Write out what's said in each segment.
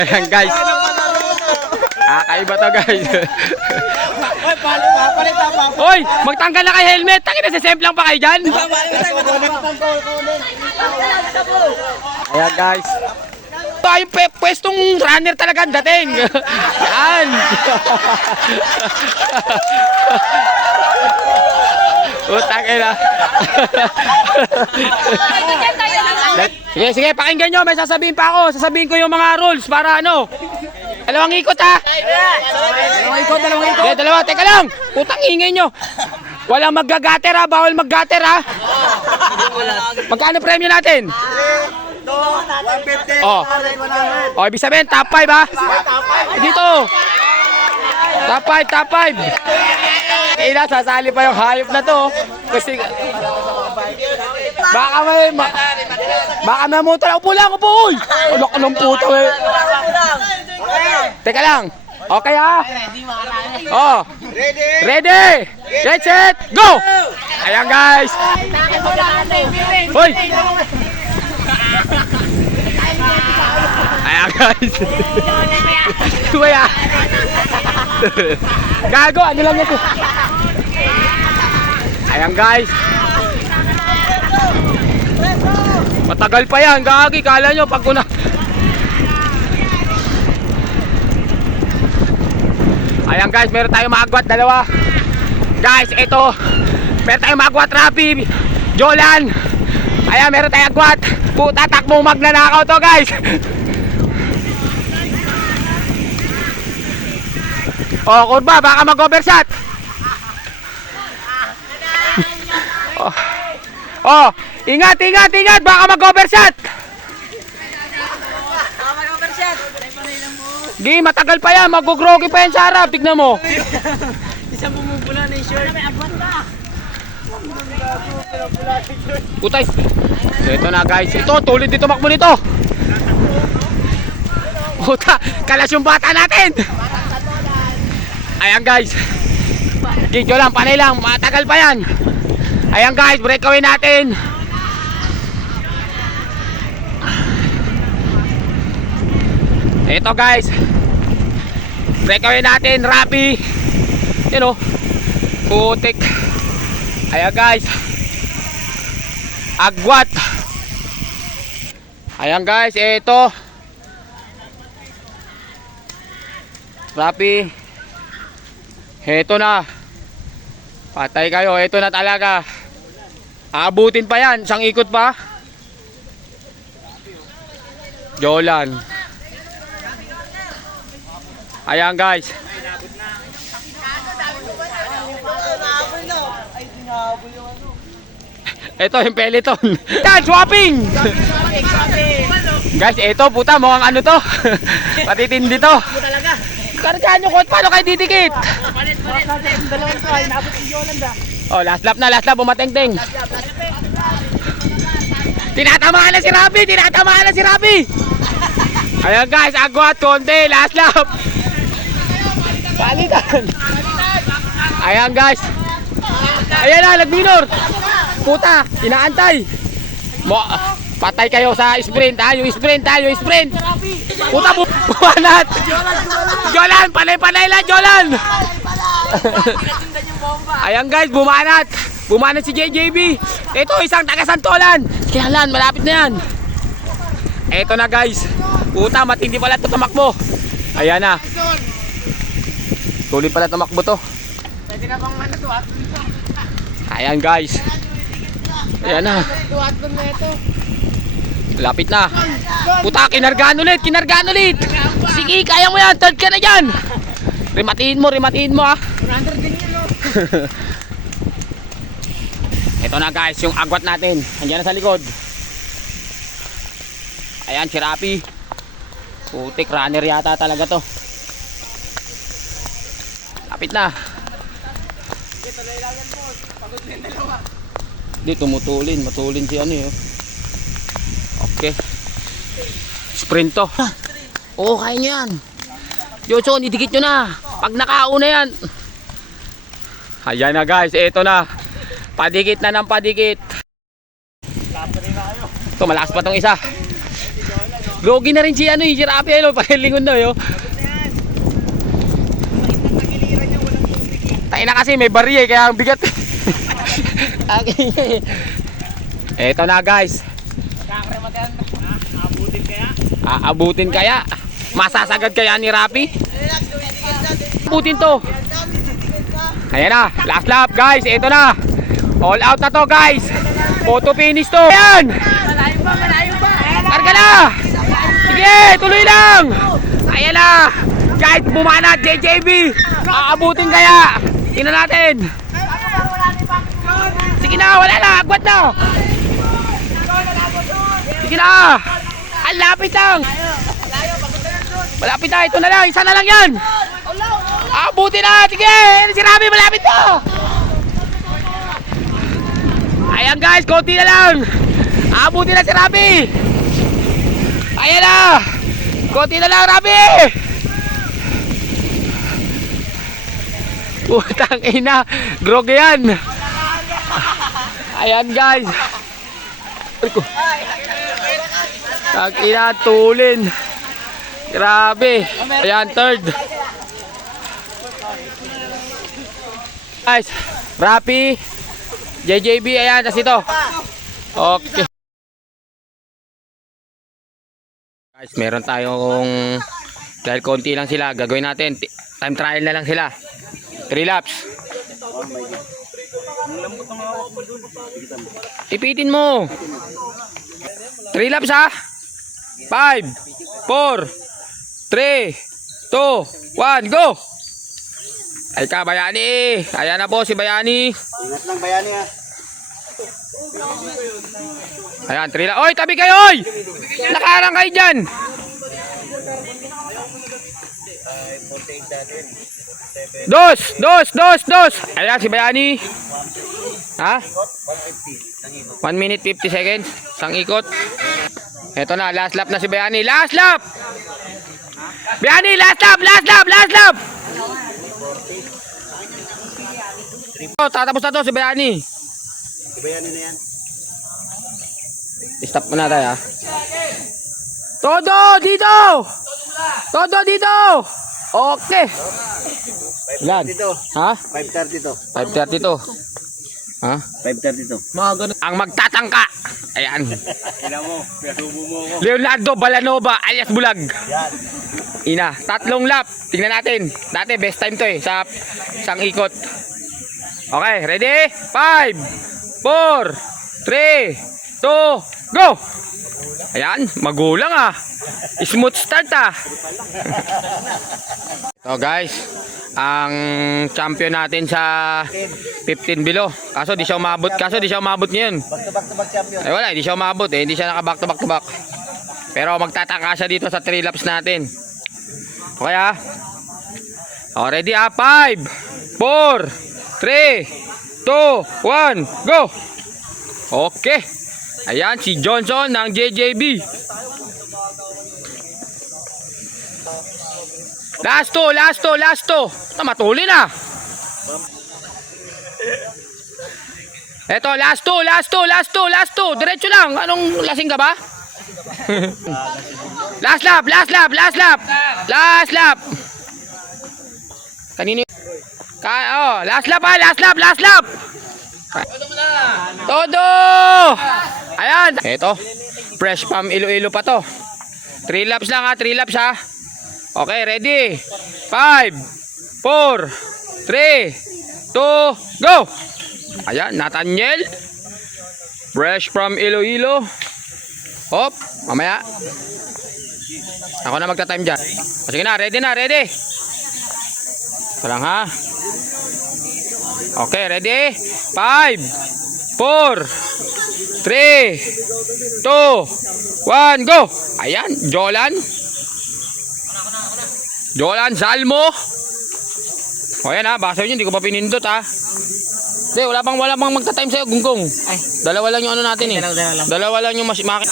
Ayan guys. Kakaiba to guys. Hoy, magtanggal na kay helmet. Tangin na, sisemplang pa kayo dyan. Ayan guys. Ito ay pwestong runner talaga ang dating. Yan. Utang ina. Sige, sige, pakinggan nyo. May sasabihin pa ako. Sasabihin ko yung mga rules para ano. Dalawang ikot ha. Dalawang ikot. Okay, dalawa. Teka lang. Putang ingay nyo. Walang maggagater ha. Bawal maggater ha. Magkano premyo natin? 150. Oh. Oh, ibig sabihin, top 5 ha. Dito. Top 5, top 5. Kaya sasali pa yung hayop na to. Kasi baka may motor. Upo lang, upo. Uy. Ulok ng puto eh. Teka lang. Okay ha. Oh. Ready. Get set. Go. Ayan guys. Hoy. Ayan guys. Tuwaya. Gago, ano lang ito. Ayan guys. Matagal pa yan, gagi. Kala nyo pag una. Ayan guys, meron tayong maagwat, dalawa. Guys, ito. Meron tayong maagwat, Rapi, Jolan. Ayan, meron tayong agwat. Puta, takbong magnanakaw to guys. Oh, kurba, baka mag-overshot. Oh, ingat, baka mag-overshot. Gi, matagal pa yan, mag-grogi pa yan sa harap, tignan mo. Isang bumubula na yung shirt. Putay. So, ito na guys, ito, tulid dito makmo nito. Puta, kalas yung bata natin. Ayan guys. Gidyo lang, panay lang, matagal pa yan. Ayan guys, breakaway natin. Ito guys, breakaway natin, Rapi. Yun o, putik. Ayan guys, agwat. Ayan guys, ito Rapi. Heto na. Patay kayo, heto na talaga. Aabutin pa yan, isang ikot pa. Jolan. Ayan guys. Ito yung peloton. Yan, swapping. Guys, ito puta, mukhang ano to. Patitindi to. Kargaan nyo ko, paano kayo didikit? Oh, last lap na, bumateng-teng. Tinatamaan na si Rapi. Ayan guys, agwat, konti, last lap. Palitan. Ayan guys. Ayan na, nag-minor. Puta, inaantay. Patay kayo sa sprint ha, yung sprint. Puta, bumanat. Jolan, panay lang, Jolan. Ayan guys, bumanat si JJB. Ito, isang taga-Santolan. Kailan, malapit na yan. Ito na guys. Puta, matindi pala ito tumakbo. Ayan na. Tuloy pala tumakbo to. Pwede na bang ano to? Ayan guys. Ayan na. Lapit na. Puta, kinargaan ulit. Sige, kaya mo yan. Third ka na dyan. Rimatiin mo ha. 100 din yun, no? Ito na guys, yung agwat natin. Andiyan na sa likod. Ayan, si Rapi. Putik, runner yata talaga to. Lapit na. Di, matulin si ano yun. Okay. Sprint to. Oo, kaya nyo yan. Johnson, idikit nyo na. Pag nakauna yan. Ayan na guys, eto na. Padikit na ng padikit. Ito, malakas pa tong isa. Gogi na rin si ano, si Rapi, ano, pakilingon na, yo. Tayo na kasi, may bari kaya ang bigat. Okay. Eto na guys. Aabutin kaya? Masasagad kaya ni Rapi? Abutin to. Ayan na, last lap guys, eto na. All out na to guys. Photo finish to. Ayan. Malayo pa. Karga na. Sige, tuloy lang. Ayan na. Guys, bumana JJB. Aabutin kaya? Tingnan natin. Sige na, wala na, agwat na. Sige na. Ang lapit lang. Malapit na, ito na lang, isa na lang yan. Abutin na, sige. Si Rapi, malapit na. Ayan guys, konti na lang. Abutin na si Rapi. Ayan na. Konti na lang, Rapi. Putang ina, grog yan. Ayan guys. Tang ina, tulin. Grabe. Ayan, third. Guys, Rapi, JJB, ayan, tas ito. Okay. Guys, meron tayong, dahil konti lang sila, gagawin natin, time trial na lang sila. 3 laps. Ipitin mo. 3 laps ha. 5, 4, 3, 2, 1, go! Ay ka, Bayani. Ayan na po si Bayani. Ingat lang, Bayani ha. Ayan, 3 laps. Oy, tabi kayo, oy! Nakaharang kayo dyan. Dos. Ayan si Bayani. Ha? 1 minute 50 seconds. Isang ikot. Eto na, last lap na si Bayani. Last lap! Bayani, last lap! Oh, tatapos na to si Bayani. Bayani na yan. Stop muna tayo ha. Todo dito! Okay. Yan. Dito. Ha? 5:30 to. 5:30 to. Ha? 5:30 to. Ang magtatangka. Ayan. Ina mo, pinasubo mo ako. Leonardo Balanova alias Bulag. Yan. Ina, 3 lap. Tingnan natin. Dati best time to eh sa isang ikot. Okay, ready? 5, 4, 3, 2, go! Ayan, magulang ah. Smooth start ah. So guys, ang champion natin sa 15 below. Kaso di siya umabot ngayon. Back to back champion. Eh wala, hindi siya umabot eh. Hindi siya naka back to back. Pero magtataka siya dito sa 3 laps natin. Okay ah. O, ready ah. 5, 4, 3, 2, 1, go! Okay. Ayan, si Johnson ng JJB. Last two. Matuli na. Eto, last two. Diretso lang. Anong lasing ka ba? Last lap. Kanino? Last lap. Todo. Ayan. Eto, fresh from Iloilo pa to. 3 laps lang ha, 3 laps ha. Okay, ready? 5, 4, 3, 2, go! Ayan, Nathaniel. Fresh from Iloilo. Hop, mamaya. Ako na magta-time dyan. Sige na, ready. Ito lang ha. Okay, ready? 5, 4, 3, 2, 1, go! Ayan, Jolan Salmo. O yan ha, basa nyo, hindi ko pa pinindot ha. Hindi, wala pang magta-time sa'yo, Gunggong. Ay, dalawa lang yung ano natin eh. Dalawa lang yung makina.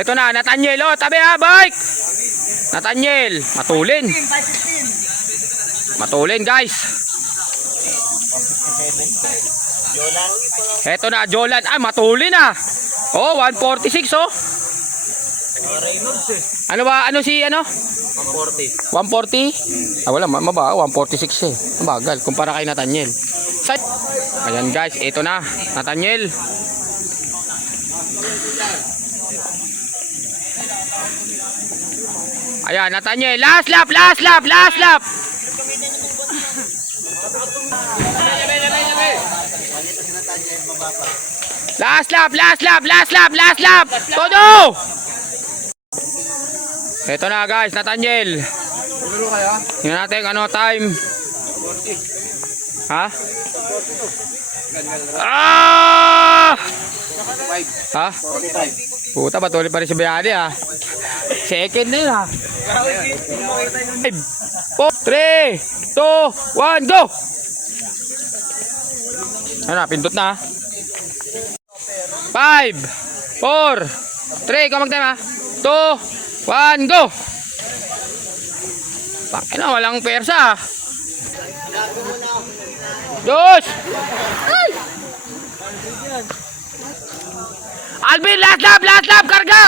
Eto na, Nathaniel, oh, tabi ha, bike! Nathaniel, matulin guys. Eto na, Jolan, matulin ah. Oh, 146 oh. Ano ba? Ano si ano? 140. 140? Ah, wala. Maba. 146 eh. Mabagal. Kumpara kay Nathaniel. Ayan guys. Ito na. Nathaniel. Ayan. Nathaniel. Last lap. Last lap. Last lap. Last lap. Last lap. Last lap. Last lap. Todo! Ito na guys. Nathaniel. Tingnan natin ano time. Ha? Ah! Ha? Puta, patuloy pa rin si Bayani ha. Second na yun ha. 5, 4, 3, 2, 1, go! Ano na, pindot na ha. 5, 4, 3, ikaw mag-time ha. 2, 1, go! Bakit na, walang persa ha. Dos! Alvin, last lap, karga!